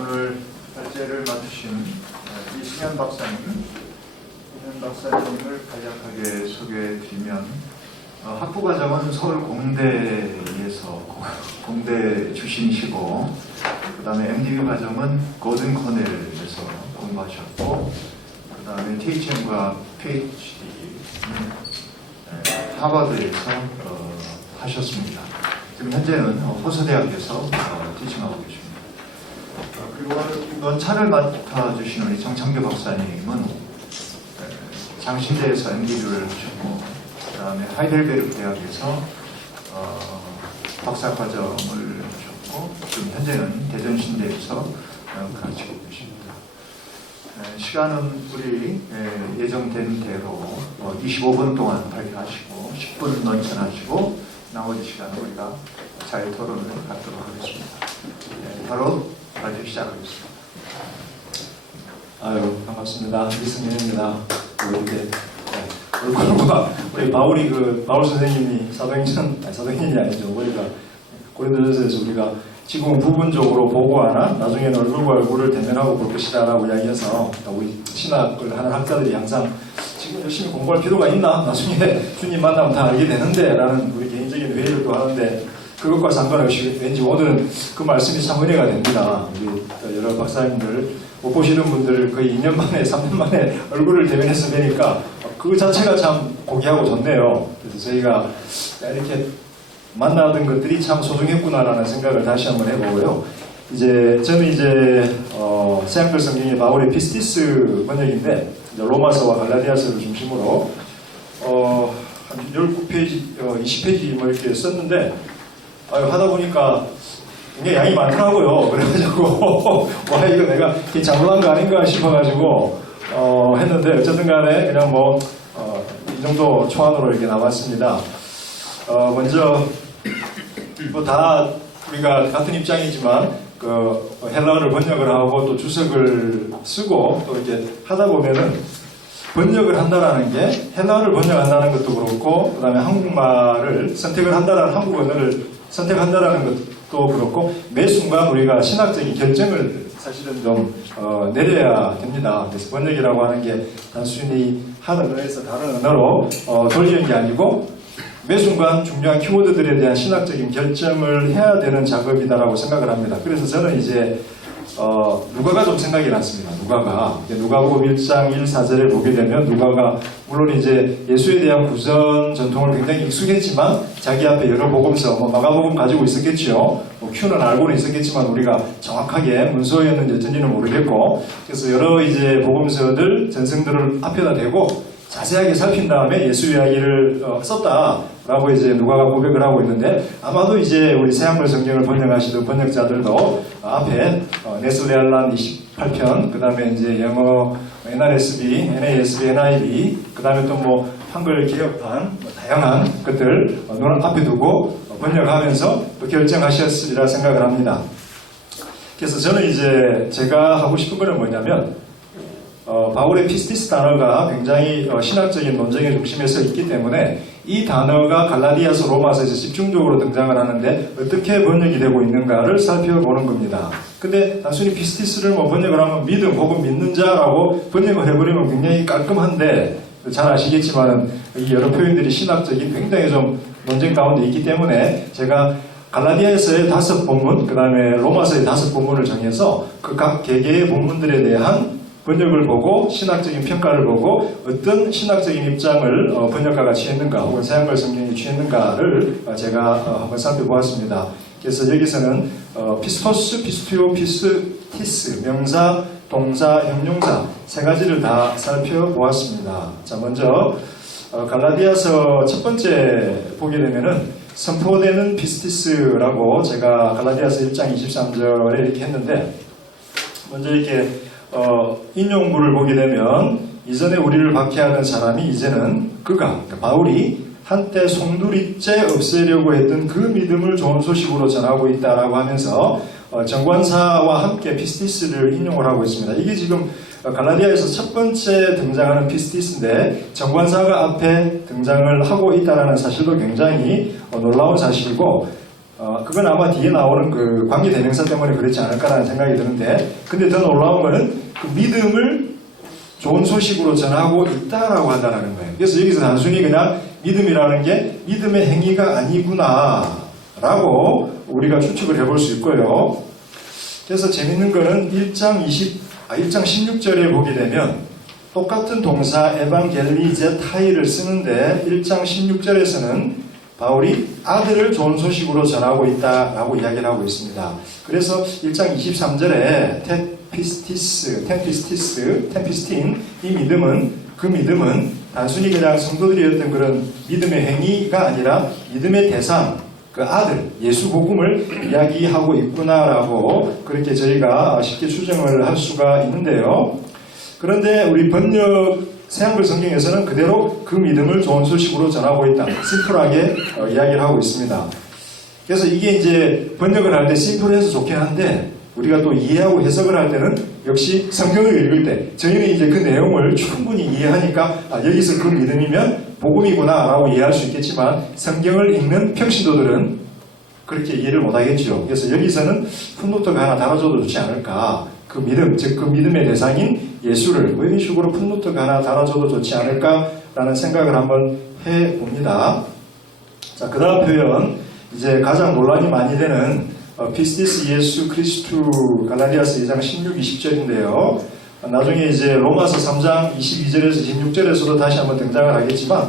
오늘 발제를 맡으신 이승현 박사님을 간략하게 소개해드리면 학부과정은 서울 공대에서 공대 출신이시고 그 다음에 MDB 과정은 고든 코넬에서 공부하셨고 그 다음에 THM과 PhD는 하버드에서 하셨습니다. 지금 현재는 호서대학에서 티칭하고 계십니다. 그리고 논차를 맡아주신 우리 정창규 박사님은 장신대에서 MDB를 하셨고 그 다음에 하이델베르크 대학에서 박사과정을 하셨고 지금 현재는 대전신대에서 가르치고 계십니다. 시간은 우리 예정된 대로 25분 동안 발표하시고 10분 논천하시고 나머지 시간은 우리가 잘 토론을 갖도록 하겠습니다. 바로 발표 시작하겠습니다. 아유, 반갑습니다. 이승현입니다. 이렇게 우리 바울 선생님이 사도행전이 아니죠. 우리가 고린도전서에서 우리가 지금은 부분적으로 보고 하나 나중에는 얼굴과 얼굴을 대면하고 볼 것이다라고 이야기해서 우리 신학을 하는 학자들이 항상 지금 열심히 공부할 필요가 있나? 나중에 주님 만나면 다 알게 되는데 라는 우리 개인적인 회의를 또 하는데 그것과 상관없이 왠지 오늘은 그 말씀이 참 은혜가 됩니다. 우리 여러 박사님들 못 보시는 분들 거의 2년 만에 3년 만에 얼굴을 대면해서 뵈니까 그 자체가 참 고귀하고 좋네요. 그래서 저희가 이렇게 만나던 것들이 참 소중했구나라는 생각을 다시 한번 해보고요. 저는 서양글 성경의 바울의 피스티스 번역인데 로마서와 갈라디아서를 중심으로 한 19페이지, 20페이지 뭐 이렇게 썼는데 하다 보니까 굉장히 양이 많더라고요. 그래가지고 와 이거 내가 잘못한 거 아닌가 싶어가지고 했는데 어쨌든 간에 그냥 이 정도 초안으로 이렇게 나왔습니다. 먼저 다 우리가 같은 입장이지만 헬라어를 번역을 하고 또 주석을 쓰고 또 이렇게 하다 보면은 번역을 한다라는 게 헬라어를 번역한다는 것도 그렇고 그 다음에 한국말을 선택을 한다라는 한국 언어를 선택한다라는 것도 그렇고 매 순간 우리가 신학적인 결정을 사실은 좀 내려야 됩니다. 그래서 번역이라고 하는 게 단순히 한 언어에서 다른 언어로 돌리는 게 아니고 매 순간 중요한 키워드들에 대한 신학적인 결정을 해야 되는 작업이다라고 생각을 합니다. 그래서 저는 누가가 좀 생각이 났습니다. 누가복음 1장 1, 4절에 보게 되면 누가가 물론 예수에 대한 구전 전통을 굉장히 익숙했지만 자기 앞에 여러 복음서, 마가복음 가지고 있었겠죠. 큐는 알고는 있었겠지만 우리가 정확하게 문서였는지 어쩐지는 모르겠고 그래서 여러 복음서들, 전승들을 앞에다 대고 자세하게 살핀 다음에 예수 이야기를 썼다라고 누가가 고백을 하고 있는데 아마도 우리 새한글 성경을 번역하시던 번역자들도 앞에 네슬레알란 28편, 그 다음에 영어 NRSV, NASB, NIV, 그 다음에 또 한글 개혁판 다양한 것들 눈을 앞에 두고 번역하면서 또 결정하셨으리라 생각을 합니다. 그래서 저는 제가 하고 싶은 거는 뭐냐면 바울의 피스티스 단어가 굉장히 신학적인 논쟁의 중심에 서 있기 때문에 이 단어가 갈라디아서 로마서에서 집중적으로 등장을 하는데 어떻게 번역이 되고 있는가를 살펴보는 겁니다. 근데 단순히 피스티스를 번역을 하면 믿음 혹은 믿는 자라고 번역을 해버리면 굉장히 깔끔한데 잘 아시겠지만 이 여러 표현들이 신학적인 굉장히 좀 논쟁 가운데 있기 때문에 제가 갈라디아에서의 5본문, 그 다음에 로마서의 5본문을 정해서 그 각 개개의 본문들에 대한 번역을 보고 신학적인 평가를 보고 어떤 신학적인 입장을 번역가가 취했는가 혹은 서양글 성경이 취했는가를 제가 한번 살펴보았습니다. 그래서 여기서는 피스토스, 피스투오, 피스티스, 명사, 동사, 형용사 세 가지를 다 살펴보았습니다. 자, 먼저 갈라디아서 첫 번째 보게 되면은 선포되는 피스티스라고 제가 갈라디아서 1장 23절에 이렇게 했는데 먼저 이렇게 인용부를 보게 되면 이전에 우리를 박해하던 사람이 이제는 그러니까 바울이 한때 송두리째 없애려고 했던 그 믿음을 좋은 소식으로 전하고 있다라고 하면서 정관사와 함께 피스티스를 인용을 하고 있습니다. 이게 지금 갈라디아에서 첫 번째 등장하는 피스티스인데 정관사가 앞에 등장을 하고 있다는 사실도 굉장히 놀라운 사실이고 그건 아마 뒤에 나오는 그 관계대명사 때문에 그렇지 않을까라는 생각이 드는데, 근데 더 놀라운 거는 그 믿음을 좋은 소식으로 전하고 있다라고 한다는 거예요. 그래서 여기서 단순히 그냥 믿음이라는 게 믿음의 행위가 아니구나라고 우리가 추측을 해볼 수 있고요. 그래서 재밌는 거는 1장 16절에 보게 되면 똑같은 동사 에반겔리제타이를 쓰는데 1장 16절에서는 바울이 아들을 좋은 소식으로 전하고 있다라고 이야기를 하고 있습니다. 그래서 1장 23절에 템피스틴, 그 믿음은 단순히 그냥 성도들이었던 그런 믿음의 행위가 아니라 믿음의 대상, 그 아들, 예수 복음을 이야기하고 있구나라고 그렇게 저희가 쉽게 추정을 할 수가 있는데요. 그런데 우리 새한글 성경에서는 그대로 그 믿음을 좋은 소식으로 전하고 있다. 심플하게 이야기를 하고 있습니다. 그래서 이게 이제 번역을 할 때 심플해서 좋긴 한데 우리가 또 이해하고 해석을 할 때는 역시 성경을 읽을 때 저희는 이제 그 내용을 충분히 이해하니까 여기서 그 믿음이면 복음이구나 라고 이해할 수 있겠지만 성경을 읽는 평신도들은 그렇게 이해를 못하겠죠. 그래서 여기서는 풋노트가 하나 달아줘도 좋지 않을까. 그 믿음, 즉 그 믿음의 대상인 예수를 이런 식으로 풋노트가 하나 달아줘도 좋지 않을까라는 생각을 한번 해봅니다. 자, 그 다음 표현, 이제 가장 논란이 많이 되는 피스티스 예수 크리스투 갈라디아서 2장 16, 20절인데요. 나중에 이제 로마서 3장 22절에서 26절에서도 다시 한번 등장을 하겠지만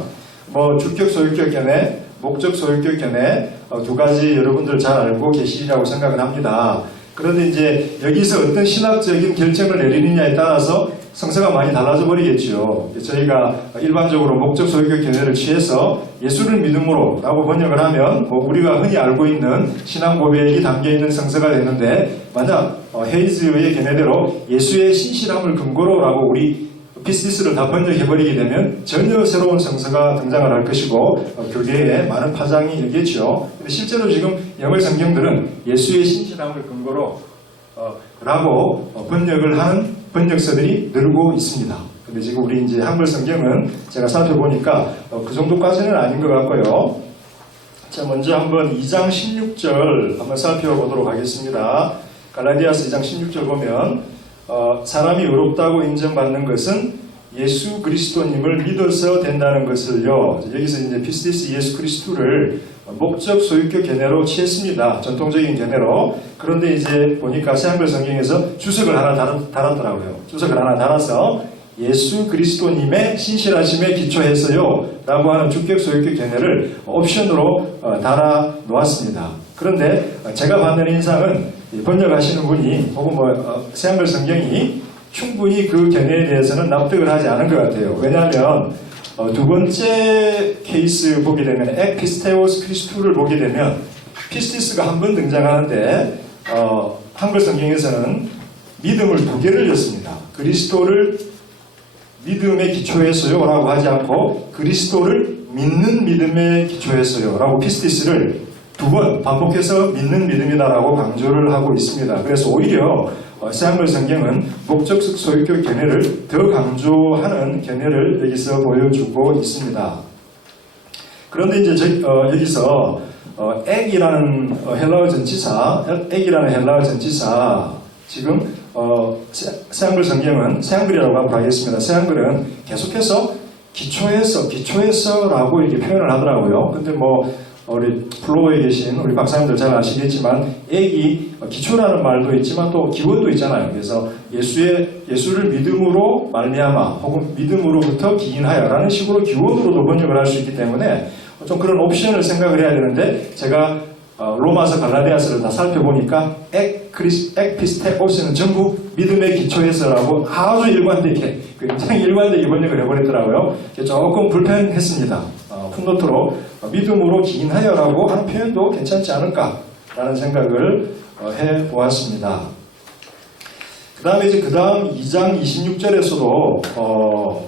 주격 소유격 견해, 목적 소유격 견해 두 가지 여러분들 잘 알고 계시리라고 생각을 합니다. 그런데 이제 여기서 어떤 신학적인 결정을 내리느냐에 따라서 성서가 많이 달라져 버리겠죠. 저희가 일반적으로 목적 소유격 견해를 취해서 예수를 믿음으로 라고 번역을 하면 우리가 흔히 알고 있는 신앙 고백이 담겨있는 성서가 되는데, 만약 헤이즈의 견해대로 예수의 신실함을 근거로 라고 우리 피스티스를 다 번역해버리게 되면 전혀 새로운 성서가 등장을 할 것이고 교계에 많은 파장이 일겠죠. 근데 실제로 지금 영어 성경들은 예수의 신실함을 근거로 라고 번역을 하는 번역서들이 늘고 있습니다. 근데 지금 우리 이제 한글 성경은 제가 살펴보니까 그 정도까지는 아닌 것 같고요. 자, 먼저 한번 2장 16절 한번 살펴보도록 하겠습니다. 갈라디아서 2장 16절 보면 사람이 의롭다고 인정받는 것은 예수 그리스도님을 믿어서 된다는 것을요. 여기서 이제 피스티스 예수 그리스도를 목적 소유격 견해로 취했습니다. 전통적인 견해로. 그런데 이제 보니까 새한글 성경에서 주석을 하나 달았더라고요. 주석을 하나 달아서 예수 그리스도님의 신실하심에 기초해서요 라고 하는 주격 소유격 견해를 옵션으로 달아 놓았습니다. 그런데 제가 받는 인상은 번역하시는 분이 혹은 새한글 성경이 충분히 그 견해에 대해서는 납득을 하지 않은 것 같아요. 왜냐하면 두 번째 케이스 보게 되면 에피스테오스 크리스투를 보게 되면 피스티스가 한 번 등장하는데 한글 성경에서는 믿음을 두 개를 였습니다. 그리스도를 믿음의 기초에서요 라고 하지 않고 그리스도를 믿는 믿음의 기초에서요 라고 피스티스를 두 번 반복해서 믿는 믿음이다라고 강조를 하고 있습니다. 그래서 오히려 새한글 성경은 목적적 소유격 견해를 더 강조하는 견해를 여기서 보여주고 있습니다. 그런데 이제 여기서 액이라는 헬라어 전치사 지금 새한글 성경은 새한글이라고 하고 하겠습니다. 새한글은 계속해서 기초에서라고 이렇게 표현을 하더라고요. 근데 우리 플로어에 계신 우리 박사님들 잘 아시겠지만 액이 기초라는 말도 있지만 또 기원도 있잖아요. 그래서 예수를 믿음으로 말미암아 혹은 믿음으로부터 기인하여라는 식으로 기원으로도 번역을 할 수 있기 때문에 좀 그런 옵션을 생각을 해야 되는데 제가 로마서 갈라디아서를 다 살펴보니까 액피스테오스는 전부 믿음의 기초에서라고 아주 일관되게 굉장히 일관되게 번역을 해버렸더라고요. 조금 불편했습니다. 풋노트로 믿음으로 기인하여라고 하는 표현도 괜찮지 않을까라는 생각을 해보았습니다. 그 다음에 그 다음 2장 26절에서도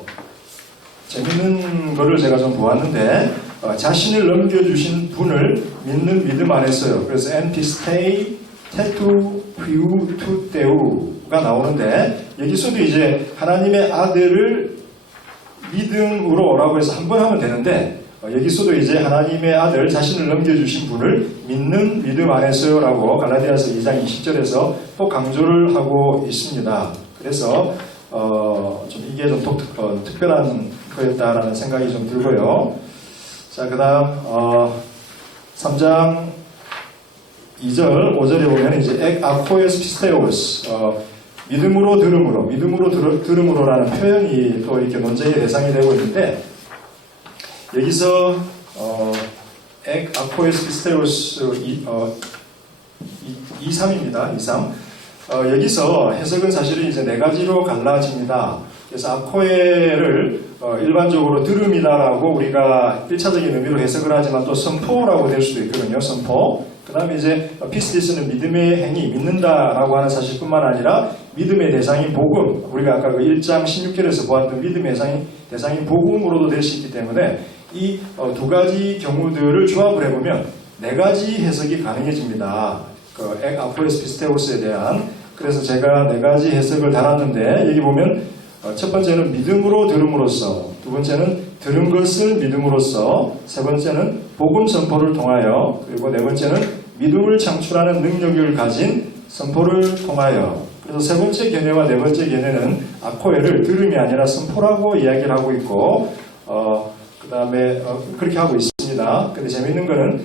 재밌는 거를 제가 좀 보았는데 자신을 넘겨주신 분을 믿는 믿음 안에서요. 그래서 엔피스테이 테투 퓨 투테우가 나오는데 여기서도 이제 하나님의 아들을 믿음으로라고 해서 한 번 하면 되는데 여기서도 이제 하나님의 아들 자신을 넘겨주신 분을 믿는 믿음 안에서요라고 갈라디아서 2장 20절에서 또 강조를 하고 있습니다. 그래서 좀 이게 좀 특별한 거였다라는 생각이 좀 들고요. 자, 그 다음 3장 2절 5절에 보면 이제 액 아코에스 피스테오스 믿음으로 들음으로라는 표현이 또 이렇게 논쟁의 대상이 되고 있는데, 여기서 액 아코에스 피스테오스 2.3입니다. 2.3. 여기서 해석은 사실은 이제 네 가지로 갈라집니다. 그래서 아코에를 일반적으로 들음이다라고 우리가 1차적인 의미로 해석을 하지만 또 선포라고 될 수도 있거든요. 선포. 그 다음에 이제 피스티스는 믿음의 행위, 믿는다라고 하는 사실뿐만 아니라 믿음의 대상인 복음, 우리가 아까 그 1장 16절에서 보았던 믿음의 대상인 복음으로도 될 수 있기 때문에 이 두 가지 경우들을 조합을 해보면 네 가지 해석이 가능해집니다. 그 액 아포에스 피스테오스에 대한. 그래서 제가 네 가지 해석을 달았는데, 여기 보면 첫 번째는 믿음으로 들음으로써, 두 번째는 들은 것을 믿음으로써, 세 번째는 복음 선포를 통하여, 그리고 네 번째는 믿음을 창출하는 능력을 가진 선포를 통하여. 그래서 세 번째 견해와 네 번째 견해는 아코에를 들음이 아니라 선포라고 이야기를 하고 있고, 그 다음에 그렇게 하고 있습니다. 근데 재미있는 거는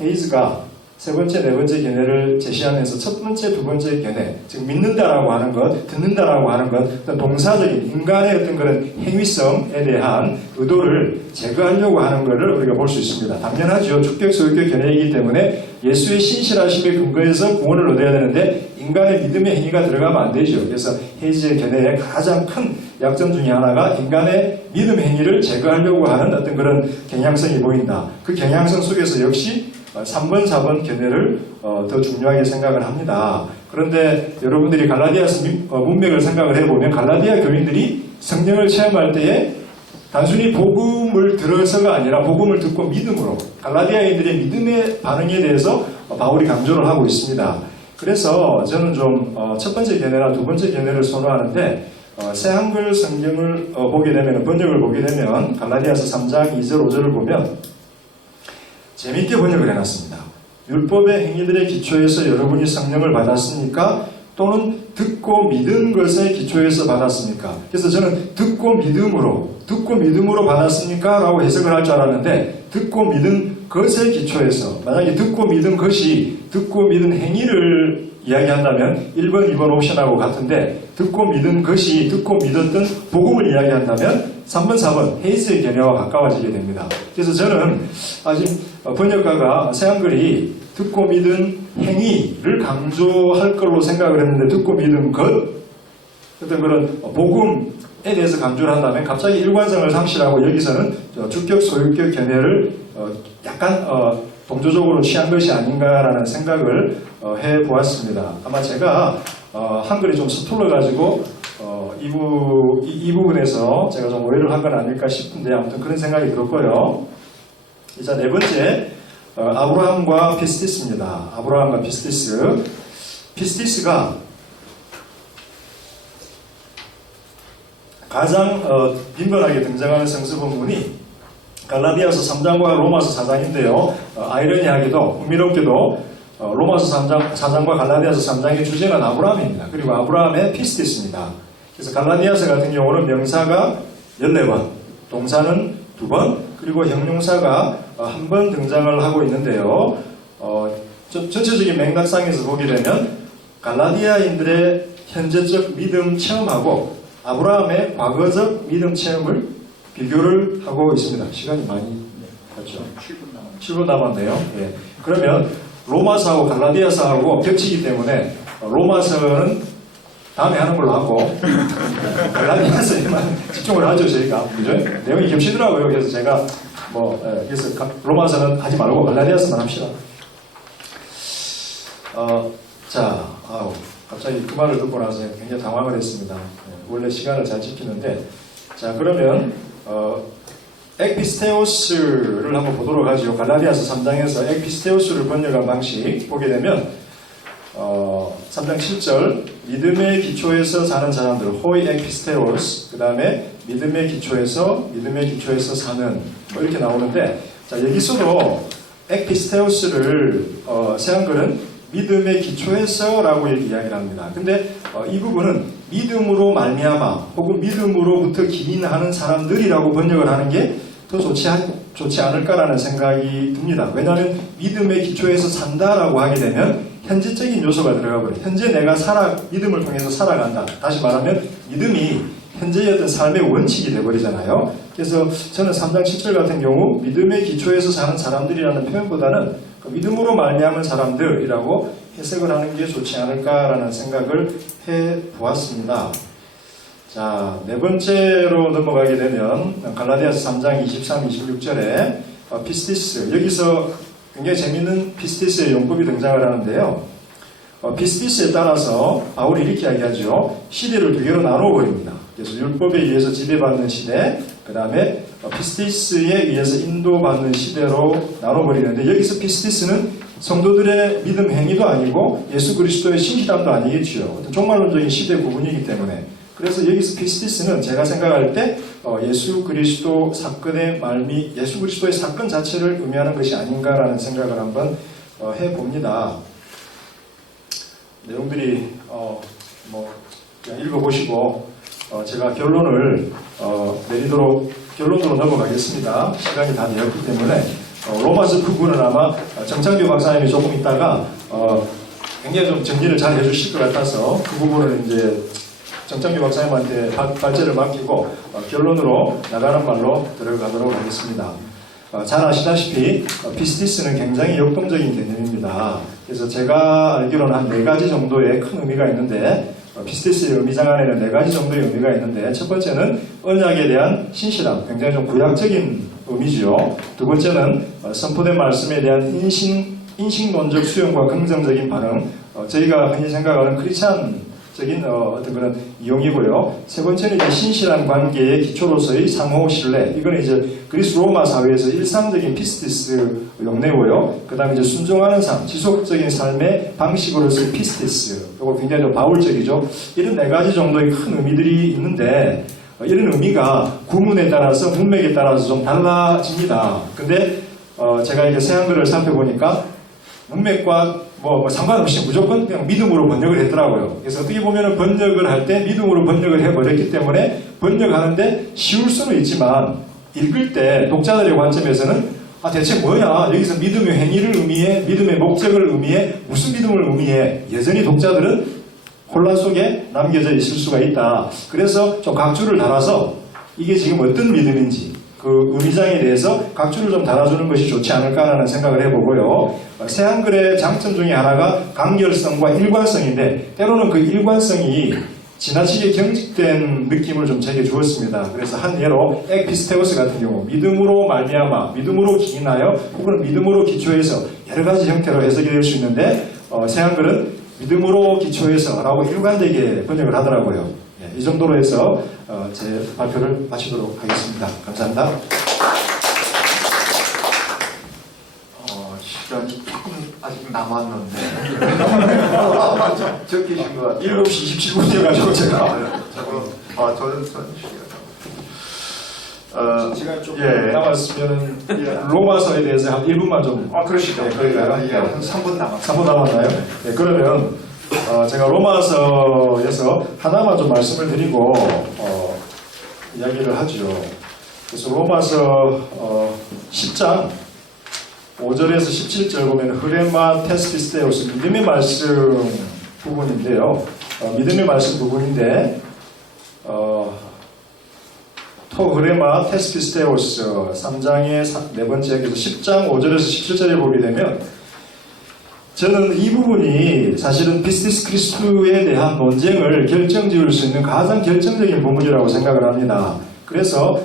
헤이즈가 세 번째, 네 번째 견해를 제시하면서 첫 번째, 두 번째 견해, 즉 믿는다라고 하는 것, 듣는다라고 하는 것, 어떤 동사적인 인간의 어떤 그런 행위성에 대한 의도를 제거하려고 하는 것을 우리가 볼 수 있습니다. 당연하죠. 주격, 소유격 견해이기 때문에 예수의 신실하심에 근거해서 구원을 얻어야 되는데 인간의 믿음의 행위가 들어가면 안 되죠. 그래서 헤이즈의 견해의 가장 큰 약점 중에 하나가 인간의 믿음 행위를 제거하려고 하는 어떤 그런 경향성이 보인다. 그 경향성 속에서 역시 3번, 4번 견해를 더 중요하게 생각을 합니다. 그런데 여러분들이 갈라디아서 문맥을 생각을 해보면 갈라디아 교인들이 성령을 체험할 때에 단순히 복음을 들어서가 아니라 복음을 듣고 믿음으로, 갈라디아인들의 믿음의 반응에 대해서 바울이 강조를 하고 있습니다. 그래서 저는 좀 첫 번째 견해나 두 번째 견해를 선호하는데, 새 한글 성경을 보게 되면, 번역을 보게 되면 갈라디아서 3장 2절 5절을 보면 재미있게 번역을 해놨습니다. 율법의 행위들의 기초에서 여러분이 성령을 받았습니까? 또는 듣고 믿은 것의 기초에서 받았습니까? 그래서 저는 듣고 믿음으로 받았습니까? 라고 해석을 할 줄 알았는데, 듣고 믿은 것의 기초에서, 만약에 듣고 믿은 것이 듣고 믿은 행위를 이야기한다면 1번, 2번 옵션하고 같은데, 듣고 믿은 것이 듣고 믿었던 복음을 이야기한다면 3번, 4번 헤이스의 견해와 가까워지게 됩니다. 그래서 저는 아직 번역가가 새한글이 듣고 믿은 행위를 강조할 걸로 생각을 했는데, 듣고 믿은 것, 어떤 그런 복음에 대해서 강조를 한다면 갑자기 일관성을 상실하고 여기서는 주격, 소유격 견해를 약간 동조적으로 취한 것이 아닌가라는 생각을 해보았습니다. 아마 제가 한글이 좀 서툴러가지고 이 부분에서 제가 좀 오해를 한 건 아닐까 싶은데, 아무튼 그런 생각이 들었고요. 자, 네 번째, 아브라함과 피스티스입니다. 아브라함과 피스티스. 피스티스가 가장 빈번하게 등장하는 성서 본문이 갈라디아서 3장과 로마서 4장인데요. 아이러니하게도, 흥미롭게도 로마서 4장과 갈라디아서 3장의 주제는 아브라함입니다. 그리고 아브라함의 피스티스입니다. 그래서 갈라디아서 같은 경우는 명사가 14번, 동사는 2번, 그리고 형용사가 1번 등장을 하고 있는데요. 전체적인 맥락상에서 보게 되면 갈라디아인들의 현재적 믿음 체험하고 아브라함의 과거적 믿음 체험을 비교를 하고 있습니다. 시간이 많이 갔죠? 7분 남았네요. 예. 그러면 로마서하고 갈라디아서하고 겹치기 때문에 로마서는 다음에 하는 걸로 하고 갈라디아서에만 집중을 하죠, 저희가. 그죠? 내용이 겹치더라고요. 그래서 제가 그래서 로마서는 하지 말고 갈라디아서만 합시다. 갑자기 그 말을 듣고 나서 굉장히 당황을 했습니다. 원래 시간을 잘 지키는데. 자, 그러면 ekpisteos를 한번 보도록 하죠. 갈라디아서 3장에서 ekpisteos를 번역한 방식 보게 되면 3장 7절 믿음의 기초에서 사는 사람들 호이 에피스테오스 그 다음에 믿음의 기초에서 사는 뭐 이렇게 나오는데 자 여기서도 에피스테오스를 새한글은 믿음의 기초에서 라고 이야기를 합니다. 근데 이 부분은 믿음으로 말미암아 혹은 믿음으로부터 기인하는 사람들이라고 번역을 하는 게 더 좋지 않을까라는 생각이 듭니다. 왜냐하면 믿음의 기초에서 산다라고 하게 되면 현재적인 요소가 들어가 버려요. 현재 내가 믿음을 통해서 살아간다. 다시 말하면 믿음이 현재의 어떤 삶의 원칙이 되어버리잖아요. 그래서 저는 3장 7절 같은 경우 믿음의 기초에서 사는 사람들이라는 표현보다는 그 믿음으로 말미암은 사람들이라고 해석을 하는 게 좋지 않을까라는 생각을 해보았습니다. 자, 네 번째로 넘어가게 되면 갈라디아서 3장 23, 26절에 피스티스, 여기서 굉장히 재미있는 피스티스의 용법이 등장을 하는데요. 피스티스에 따라서 바울이 이렇게 이야기하죠. 시대를 두 개로 나눠버립니다. 그래서 율법에 의해서 지배받는 시대, 그 다음에 피스티스에 의해서 인도받는 시대로 나눠버리는데 여기서 피스티스는 성도들의 믿음 행위도 아니고 예수 그리스도의 신실함도 아니겠지요. 종말론적인 시대 구분이기 때문에 그래서 여기서 피스티스는 제가 생각할 때 예수 그리스도 사건의 예수 그리스도의 사건 자체를 의미하는 것이 아닌가라는 생각을 한번 해봅니다. 내용들이 그냥 읽어보시고 제가 결론을 내리도록 결론으로 넘어가겠습니다. 시간이 다 되었기 때문에 로마서 부분은 아마 정창규 박사님이 조금 있다가 굉장히 좀 정리를 잘 해주실 것 같아서 그 부분을 이제 정창규 박사님한테 발제를 맡기고 결론으로 나가는 말로 들어가도록 하겠습니다. 잘 아시다시피 피스티스는 굉장히 역동적인 개념입니다. 그래서 제가 알기로는 한 4가지 정도의 큰 의미가 있는데 피스티스의 의미장 안에는 4가지 정도의 의미가 있는데 첫 번째는 언약에 대한 신실함, 굉장히 좀 구약적인 의미죠. 두 번째는 선포된 말씀에 대한 인식론적 수용과 긍정적인 반응, 저희가 흔히 생각하는 크리스찬적인 어떤 그런 이용이고요. 세 번째는 이제 신실한 관계의 기초로서의 상호 신뢰. 이거는 이제 그리스 로마 사회에서 일상적인 피스티스 용례고요. 그 다음에 이제 순종하는 삶, 지속적인 삶의 방식으로서의 피스티스. 이거 굉장히 좀 바울적이죠. 이런 4가지 정도의 큰 의미들이 있는데 이런 의미가 구문에 따라서 문맥에 따라서 좀 달라집니다. 근데 제가 이제 새한글을 살펴보니까 문맥과 상관없이 무조건 그냥 믿음으로 번역을 했더라고요. 그래서 어떻게 보면 번역을 할 때 믿음으로 번역을 해버렸기 때문에 번역하는데 쉬울 수는 있지만 읽을 때 독자들의 관점에서는 대체 뭐야? 여기서 믿음의 행위를 의미해? 믿음의 목적을 의미해? 무슨 믿음을 의미해? 여전히 독자들은 혼란 속에 남겨져 있을 수가 있다. 그래서 좀 각주를 달아서 이게 지금 어떤 믿음인지 그 의미장에 대해서 각주를 좀 달아주는 것이 좋지 않을까라는 생각을 해보고요. 새한글의 장점 중에 하나가 강렬성과 일관성인데 때로는 그 일관성이 지나치게 경직된 느낌을 좀 제게 주었습니다. 그래서 한 예로 에피스테오스 같은 경우 믿음으로 말미암아, 믿음으로 기인하여 혹은 믿음으로 기초해서 여러 가지 형태로 해석이 될 수 있는데 새한글은 믿음으로 기초해서 라고 일관되게 번역을 하더라고요. 이 정도로 해서 제 발표를 마치도록 하겠습니다. 감사합니다. 시간이 조금 아직 남았는데 적기신 것 같아요. 7시 27분이어가지고 제가 저는 시간이 좀 남았으면 로마서에 대해서 한 1분만 좀 그러시죠. 네, 그럴까요? 한 3분 남았어요. 3분 남았나요? 네, 그러면 제가 로마서에서 하나만 좀 말씀을 드리고 이야기를 하죠. 그래서 로마서 10장 5절에서 17절 보면 흐레마 테스피스테오스 믿음의 말씀 부분인데요. 믿음의 말씀 부분인데 토 흐레마 테스피스테오스 3장의 4번째 그래서 10장 5절에서 17절에 보게 되면 저는 이 부분이 사실은 피스티스 크리스투에 대한 논쟁을 결정지을 수 있는 가장 결정적인 부분이라고 생각을 합니다. 그래서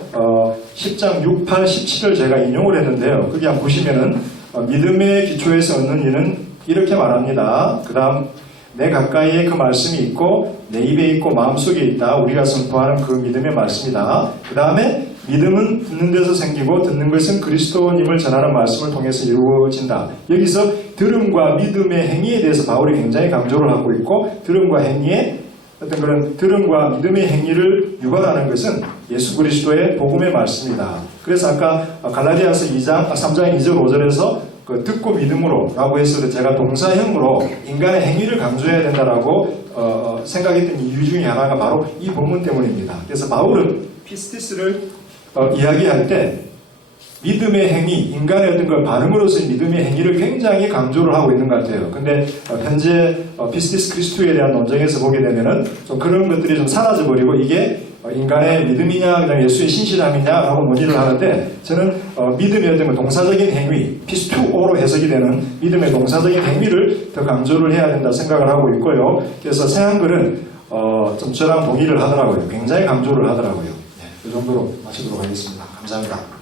10장 6, 8, 17을 제가 인용을 했는데요. 거기 한번 보시면은 믿음의 기초에서 얻는 이는 이렇게 말합니다. 그 다음 내 가까이에 그 말씀이 있고 내 입에 있고 마음속에 있다. 우리가 선포하는 그 믿음의 말씀이다. 그 다음에 믿음은 듣는 데서 생기고 듣는 것은 그리스도님을 전하는 말씀을 통해서 이루어진다. 여기서 들음과 믿음의 행위에 대해서 바울이 굉장히 강조를 하고 있고 들음과 행위의 어떤 그런 들음과 믿음의 행위를 유발하는 것은 예수 그리스도의 복음의 말씀이다. 그래서 아까 갈라디아서 3장 2절 5절에서 그 듣고 믿음으로 라고 해서 제가 동사형으로 인간의 행위를 강조해야 된다라고 생각했던 이유 중에 하나가 바로 이 본문 때문입니다. 그래서 바울은 피스티스를 이야기할 때 믿음의 행위, 인간의 어떤 그 반응으로서의 믿음의 행위를 굉장히 강조를 하고 있는 것 같아요. 근데 현재 피스티스 크리스투에 대한 논쟁에서 보게 되면은 좀 그런 것들이 좀 사라져버리고 이게 인간의 믿음이냐 그냥 예수의 신실함이냐라고 논의를 하는데 저는 믿음의 어떤 동사적인 행위, 피스투오로 해석이 되는 믿음의 동사적인 행위를 더 강조를 해야 된다 생각을 하고 있고요. 그래서 새한글은 좀 저랑 동의를 하더라고요. 굉장히 강조를 하더라고요. 이 정도로 마치도록 하겠습니다. 감사합니다.